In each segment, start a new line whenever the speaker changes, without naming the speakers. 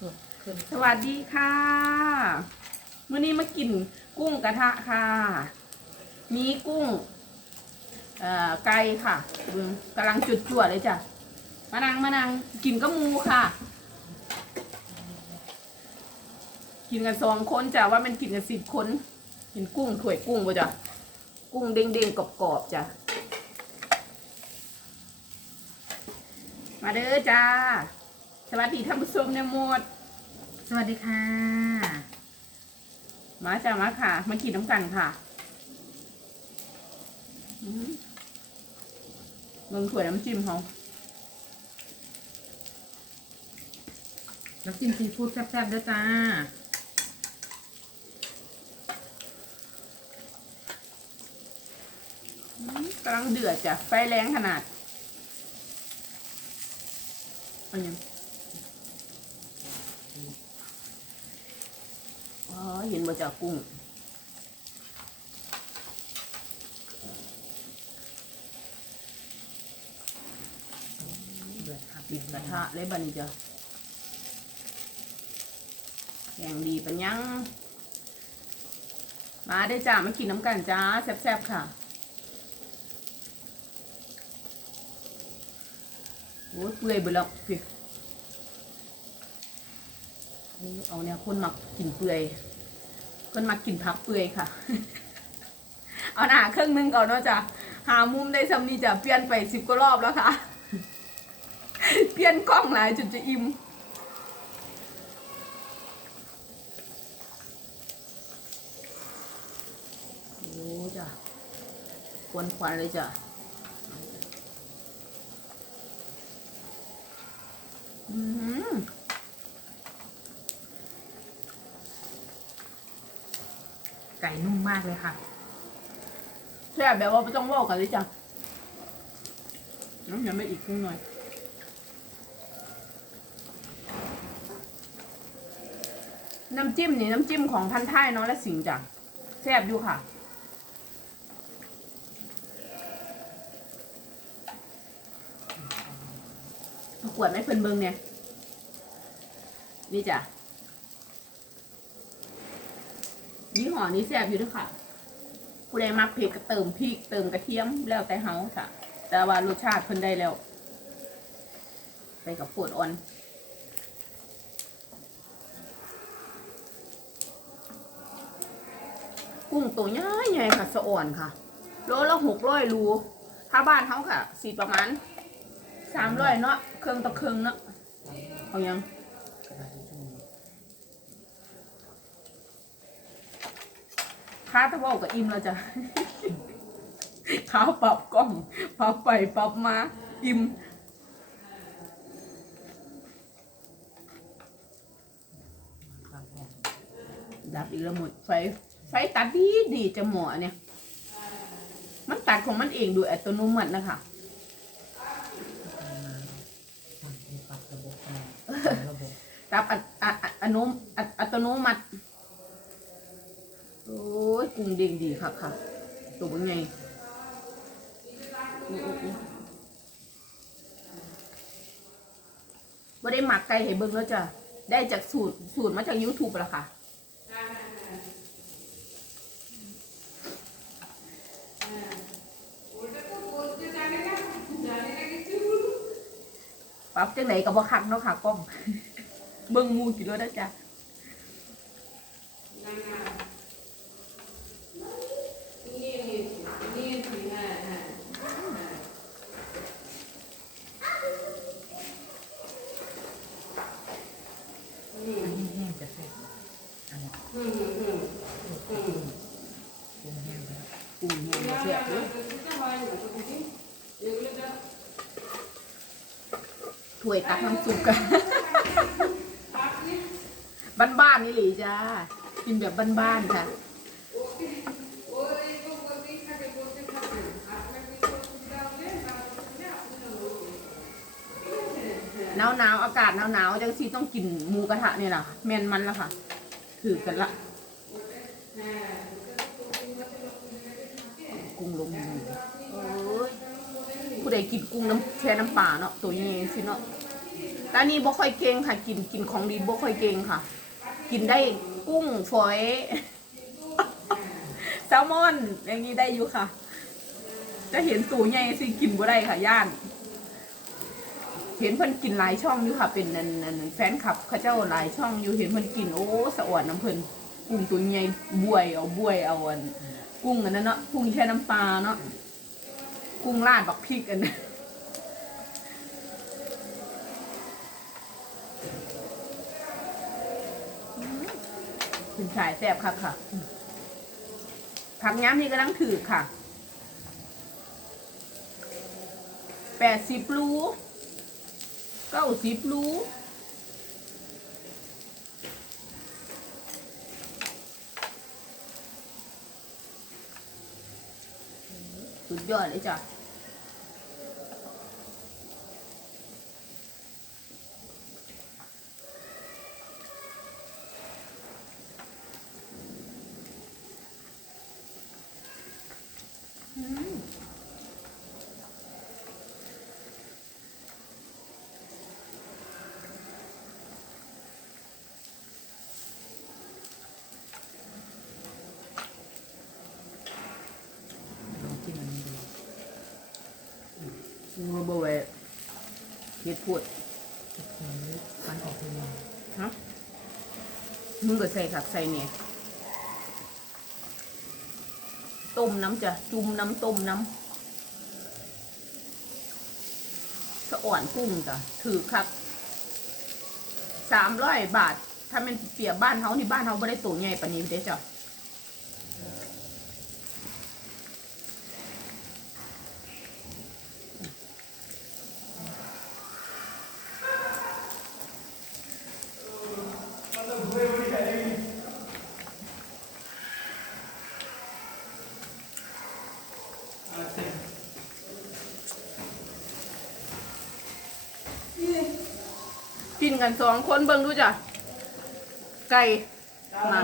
สวัสดีค่ะมื้อนี้มากินกุ้งกระทะค่ะ มีกุ้งเอ่อไก่ค่ะกำลังจุดจวดเลยจ้ะมานังมานังกินกับหมูค่ะ กินกันสองคนจ้ะว่ามันกินกันสิบคน กินกุ้งถ้วยกุ้งป่ะจ้ะกุ้งเด้งๆกรอบๆจ้ะมาเด้อจ้า สวัสดีท่านผู้ชมในยหมด
สวัสดีค่ะ
มาจ้ามาค่ะ มากินน้ำกันค่ะอืมเบิ่งถ้วยน้ำจิ้มเขา
น้ำจิ้มซีฟู้ดแซ่บๆด้วยจ้า
อืมกำลังเดือดจ้ะไฟแรงขนาดเอายัง อเห็นบ่จ้ะกุ้งปิดกระทะเลยบัดนจ้ะแกงดีปัญญัง มาได้จ้ามากินน้ำกันจ้าแซ่บๆค่ะโอ้ยเปื่อยไปแล้วพี่เอาเนี่ยคนหมักกินเปื่อย คนมักกินผักเปื่อยค่ะ เอาหนาเครื่องนึงก่อนเนาะจ้ะหามุมได้ซ้ำนีจะเปลี่ยนไปสิบกว่ารอบแล้วค่ะ เปลี่ยนกล้องหลายจนจะอิ่มโอ้จ้ะควนควันเลยจ้ะอืม
ก่นุ่มมากเลยค่ะ
แซ่บแบบว่าไม่ต้องเว่ากันเลยจ้ะน้ำยังไม่อีกครึ่งหน่อยน้ำจิ้มนี่น้ำจิ้มของพันท้ายเนาะและสิงห์จ้ะแซ่บอยู่ค่ะเอาขวดไม่เพิ่นเบิงเนี่ยนี่จ้ะ ยี่ห้อนี้แซ่บอยู่ด้วยค่ะ ผู้ใดมักเผ็ดก็เติมพริกเติมกระเทียมแล้วแต่เฮาค่ะ แต่ว่ารสชาติเพิ่นได้แล้ว ไปกับปวดอ่อนกุ้งตัวใหญ่ใหญ่ค่ะสะอ่อนค่ะโลละหกร้อยรูถ้าบ้านเขาค่ะสีประมาณสามร้อยเนาะเครื่องต่อเครื่องเนาะเอายัง ค้าตะเว่ากับอิ่มแล้วจ้ะขาปรับกล้องปรับไปปรับมาอิ่มดับอีกแล้วหมดไฟ ไฟตัดดีดีจะหมอเนี่ย มันตัดของมันเองโดยอัตโนมัตินะคะตับอัตอัตอัตอัตโนอัตอัตโนมัติ โอ้ยกุ้งเด้งดีค่ะค่ะตัวเป็นไงว่ได้หมักไก่ให้เบิ่งแล้วจ้ะ ได้จากสูตรสูตรมาจาก YouTube ล้วค่ะปรับจังไหนก็บ่คักเนาะค่ะกล้อง เบิ่งมูกี่รถได้จ้ะ
อันนี้แห้งจะแซ่บ อันนี้กุ้งแห้ง
แห้งเสียบเลยถ้วยตักน้ำซุปกันบ้านๆนี่หลีจ้ากินแบบบ้านๆค่ะหนาวหนาวๆอากาศหนาวหนาวๆจังสีต้องกินหมูกระทะเนี่ยล่ะแมนมันและค่ะ ถือกันละกุ้งลงมือผู้ใดกินกุ้งน้ำแช่น้ำปลาเนาะตัวใหญ่สิเนาะตตอนนี้บ่ค่อยเก่งค่ะ กินกินของดีบ่ค่อยเก่งค่ะ กินได้กุ้งฝอยแซลมอนอย่างนี้ได้อยู่ค่ะ จะเห็นตูใหญ่สิกินบ่ได้ค่ะย่าน เห็นเพิ่นกินหลายช่องอยู่ค่ะเป็นนันนันแฟนคลับเขาเจ้าหลายช่องอยู่เห็นเพิ่นกินโอ้สะอ่อนน้ำเพิ่นกุ้งตัวใหญ่บวยเอาบวยเอาอันกุ้งอันนั้นเนาะกุ้งแช่น้ำปลาเนาะกุ้งราดบักพริกอันนั้นคุณชายแซ่บค่ะค่ะ ผักย้ำนี่กำลังถือค่ะแปดสิบรู เก้าสิบรูสุดยอดเลยจ้ะ อืม
ลองกินอันนี้ดู
งัวบเว เฮ็ดพูด
เออมันออกเป็นยังไง
ฮะมึงก็ใส่ผักใส่เนี่ยต้มน้ำจ้ะจุ่มน้ำต้มน้ำสะอ่อนกุ้งจ้ะถือครับสามร้อยบาท ถ้ามันเปรียบบ้านเขาที่บ้านเขาไม่ได้ตัวใหญ่ปานนี้เด้จ้ะ กินกันสองคนเบิ่งดูจ้ะ ไก่มา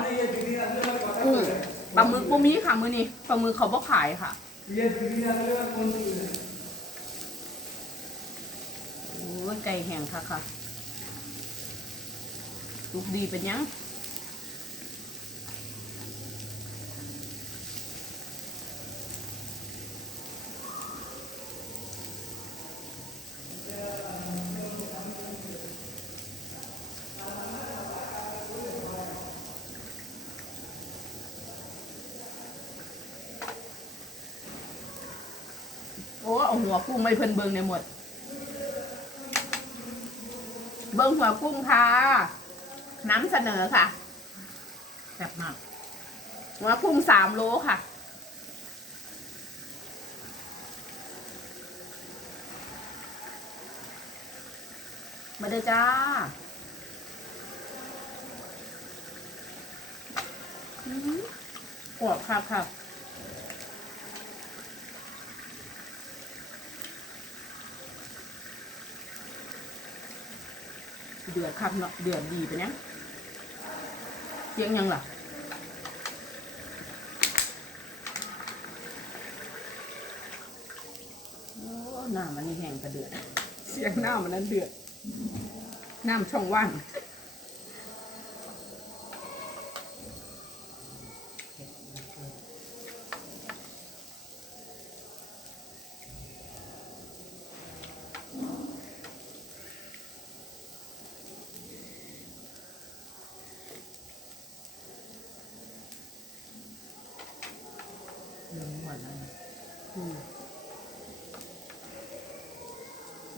กุ้งปลาหมึกปูมีค่ะมื้อนี้ปลาหมึกเขาบ่ขายค่ะโอ้ยไก่แห้งค่ะค่ะลูกดีเป็นยัง หัวกุ้งไม่เพิ่นเบิงในหมด เบิงหัวกุ้งค่ะน้ำเสนอค่ะ
แซ่บมาก
หัวกุ้งสามโลค่ะมาเด้อจ้า อื้อหือกรอบค่ะค่ะ เดือดครับเนาะเดือดดีไปเนี้ยเสียงยังล่ะโอ้หน้ามันนี่แห้งกระเดือด เสียงหน้ามันนั้นเดือด น้ำช่องว่าง
เรื่องหวานอะไร
อืม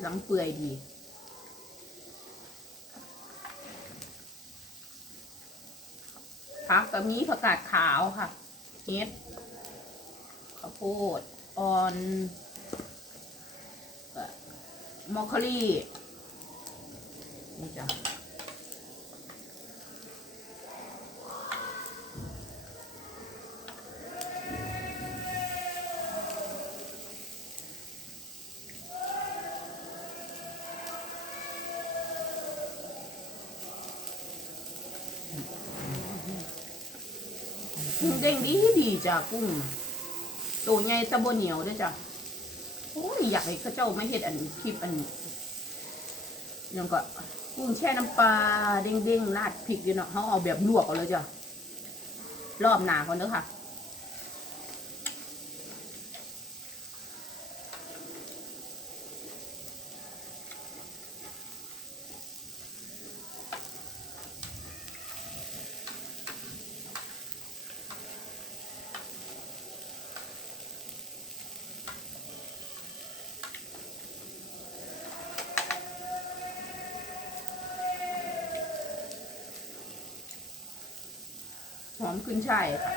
หลังเปื่อยดีผักก็มีผักกาดขาวค่ะเฮ็ดข้าวโพดออนมอคคอรี่นี่จ้ะ เด้งดีดีจ้ะกุ้งตัวใหญ่ตะบนเหนียวด้วยจ้ะโอ้ยอยากให้ข้าเจ้าไม่เห็ดอันคลิปอันยังก็กุ้งแช่น้ำปลาเด้งๆราดพริกอยู่เนาะเขาเอาแบบลวกเอาเลยจ้ะรอบหนาก่อนเด้อค่ะ หอมขึ้นช่ายค่ะ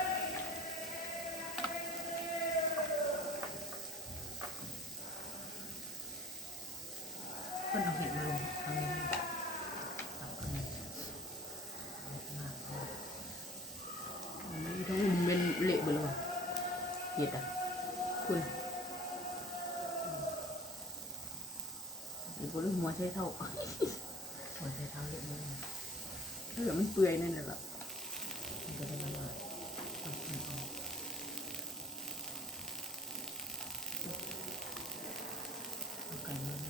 เพิ่นเอาเห็ดมาลงทางนี้เอาอันนี้เอามาเอา
อืมทั้งอุ่นเป็นเละเบดเลยว่ะเห็ดอะคุณอีกคนหัวใช้เท่า
หัวใจเท้าเยอะเลย
ถ้าเกิดมันเปื่อยนั่นแหละ ล่ะ
มันได้ละลายเอาขึ้นเอาเอากันเลย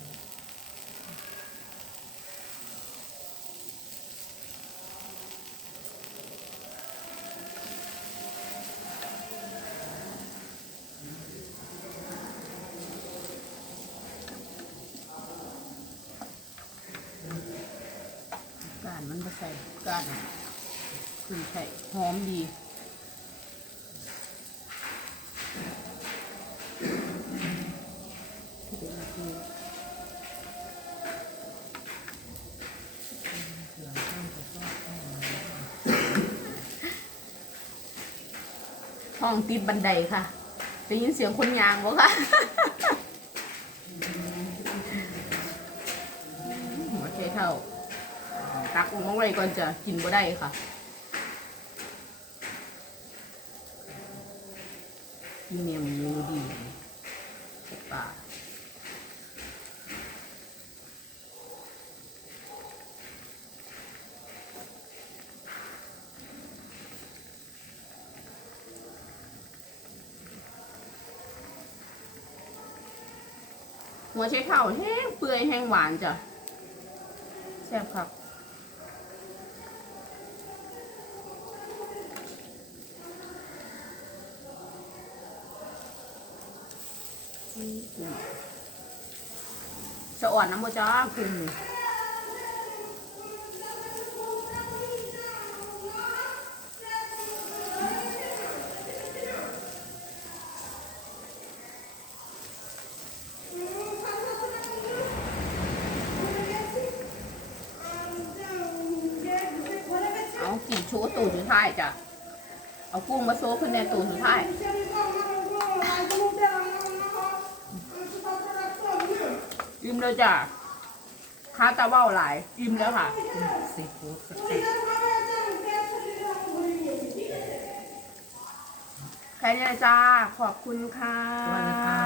ก้านมันก็ใส่ก้า นอะขึ้นใช่หอมดี
ห้อง
ติดบันไดค่ะได้ยินเสียงคนยางบ่คะหัวใช้เท่าตักลงมาไว้ก่อนจะกินบ่ได้ค่ะ นี่เนี่ยมันมูดีปลาหัวใช้เท่าแห้งเปื่อยแห้งหวานจ้ะแซ่บครับ จะอ่อนน้ำบ่จ้าคุณเอากี่โชว์ตูดสุดท้ายจ้ะ เอากุ้งมาโซ่ขึ้นในตูดสุดท้าย อิ่มเลยจ้ะค้าตาเบ้าหลาย อิ่มแล้วค่ะ
ซีฟู้ดสเต็ก
แค่นี้เลยจ้า ขอบคุณ
ค่ะ